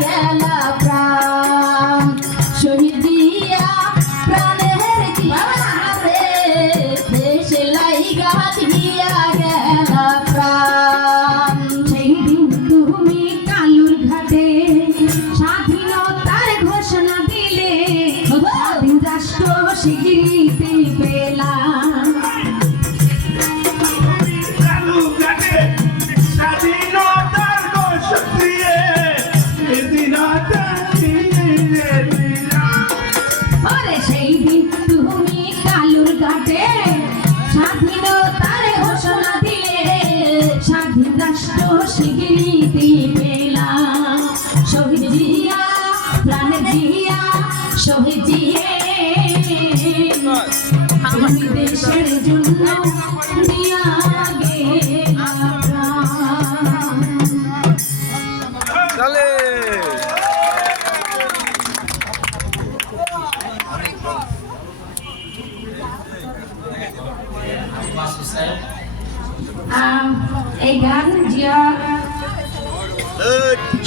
Yeah.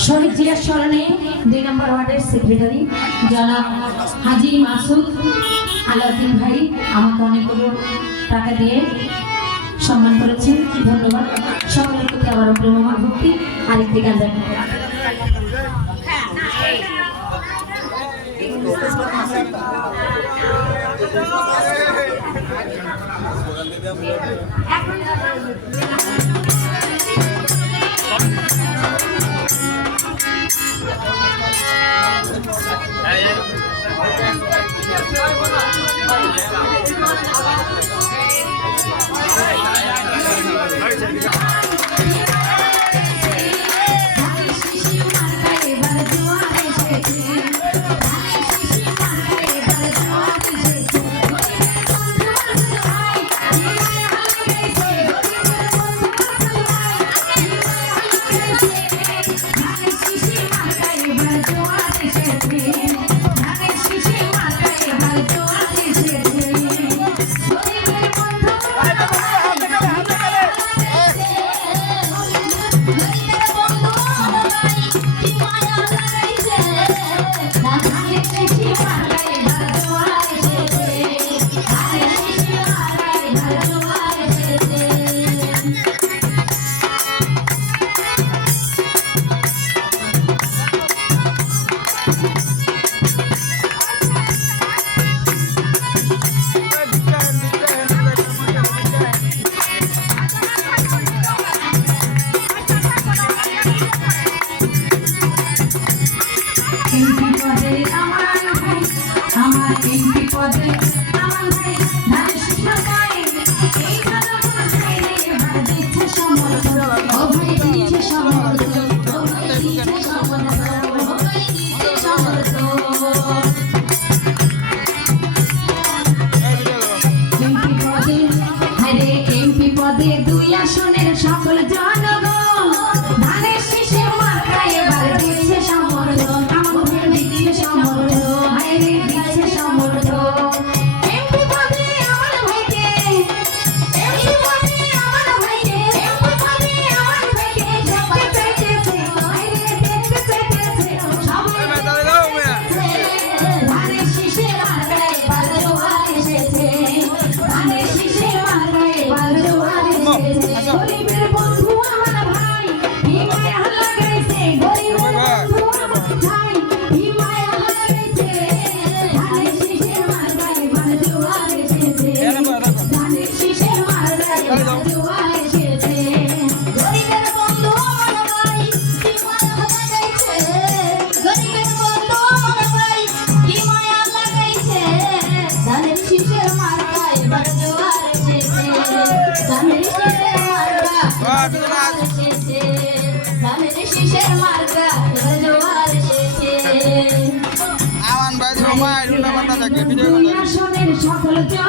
শহীদ জিয়ার স্মরণে দুই নম্বর ওয়ার্ডের সেক্রেটারি, জনাব হাজি মাসুদ আলাউদ্দিন ভাই আমাকে অনেকগুলো টাকা দিয়ে সম্মান করেছেন। ধন্যবাদ। সকলের প্রতি আবার অগ্রিম আমার ভক্তি। আরেকটি গান দেখেন এখন Thank you. Happy birthday.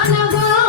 জানাবা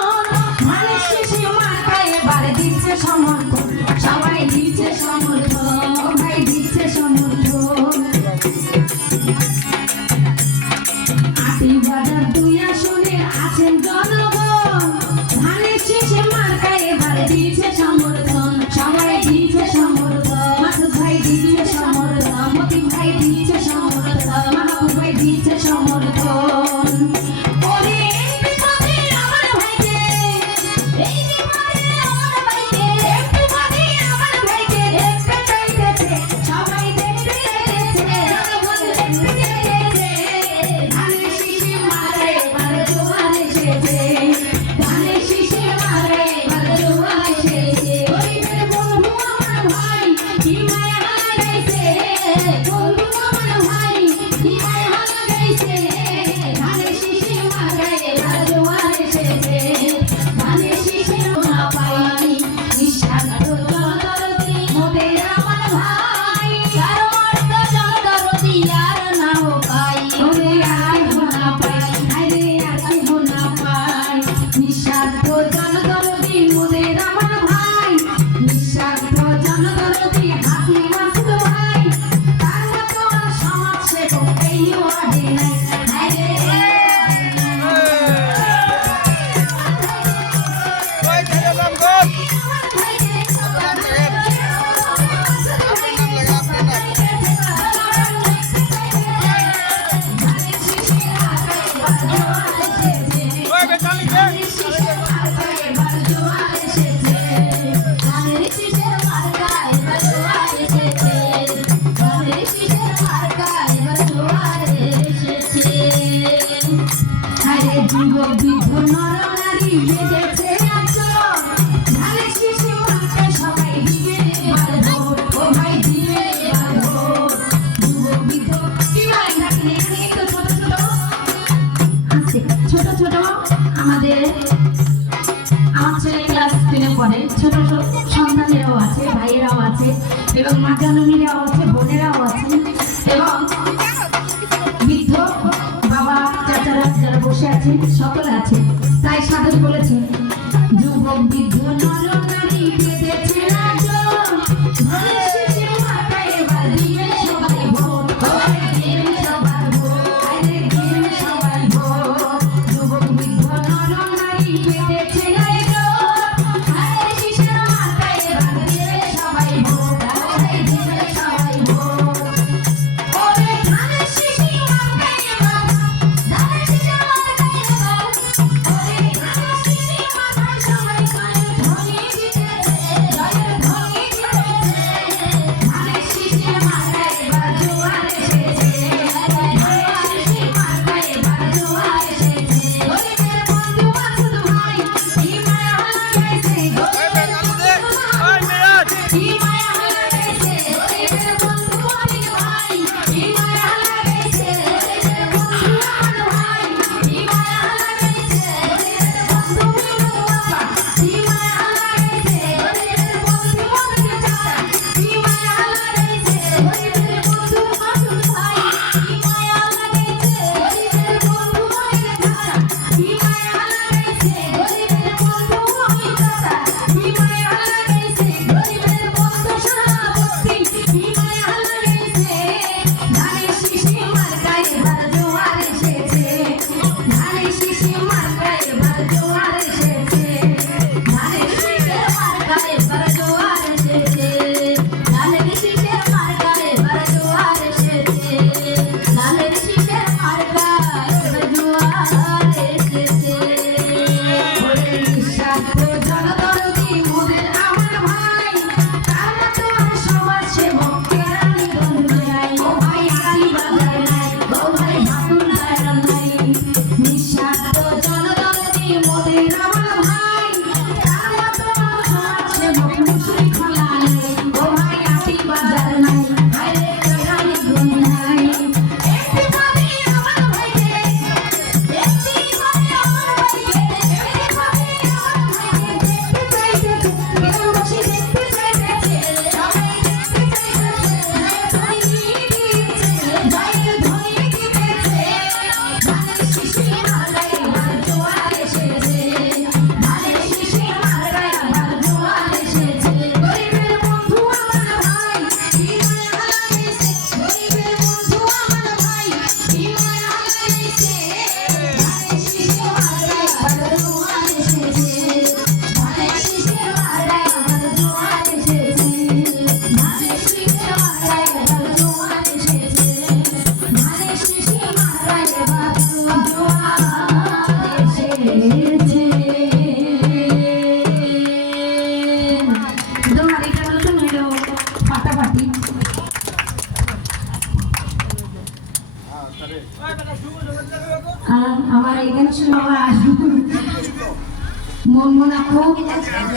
আমার এখানে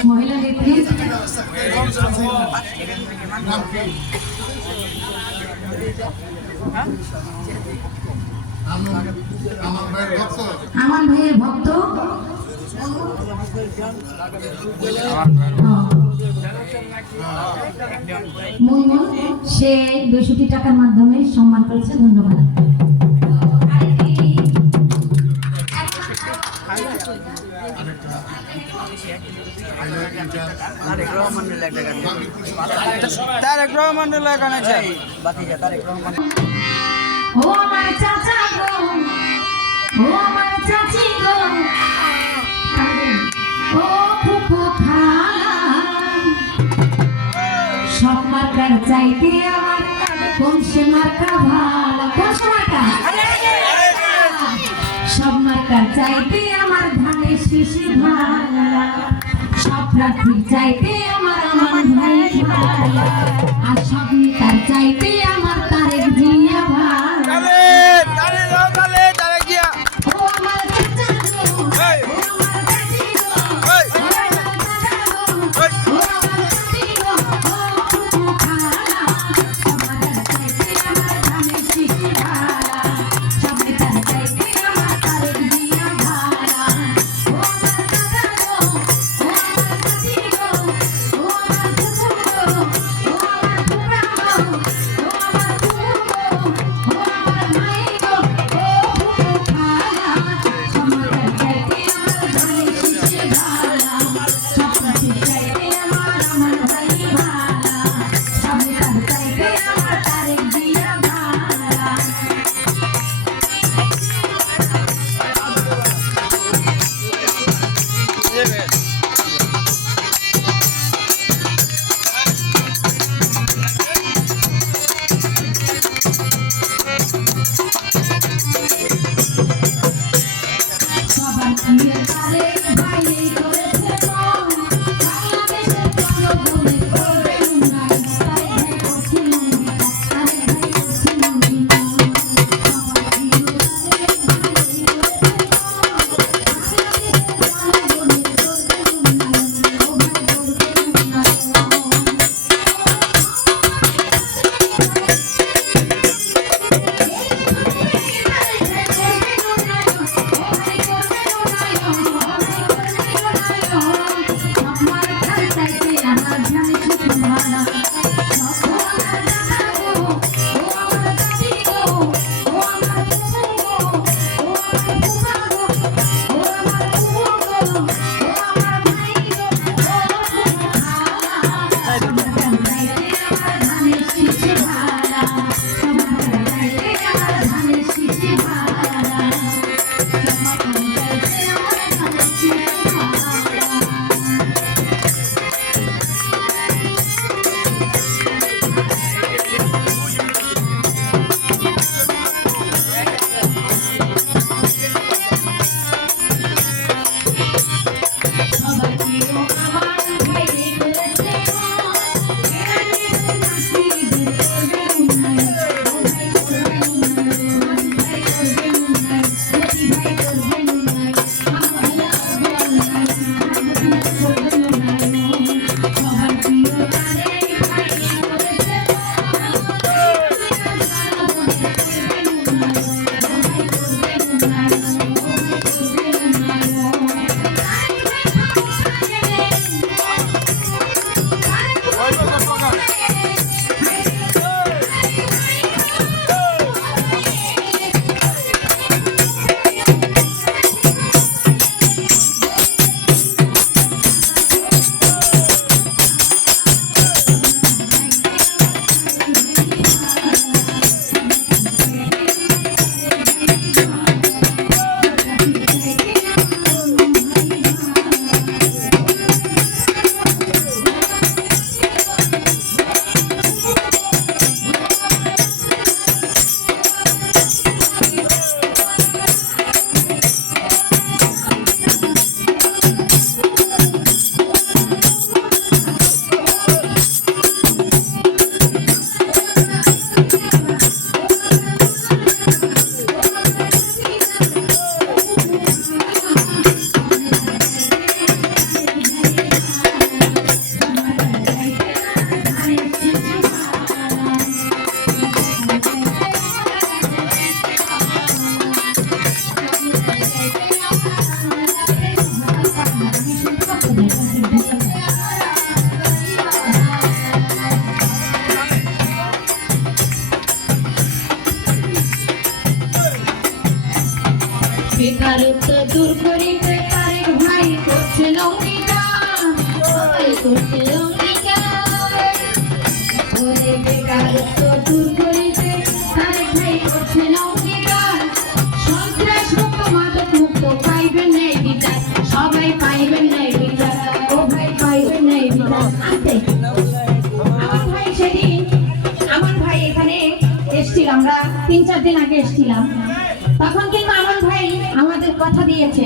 মহিলা আমার ভাইয়ের ভক্ত। সে দুশোটি টাকার মাধ্যমে সম্মান করেছে ধন্যবাদ। তারেক রহমানের লেখা আছে আমার চাচা গো ও সব মার্কার চাইতে আমার শিশি ভালো সব প্রার্থীর চাইতে আমার আমার চাইতে আমার তারেক জিয়া। আমার ভাই এখানে এসছিল, আমরা তিন চার দিন আগে এসছিলাম। তখন কিন্তু আমার ভাই আমাদের কথা দিয়েছে।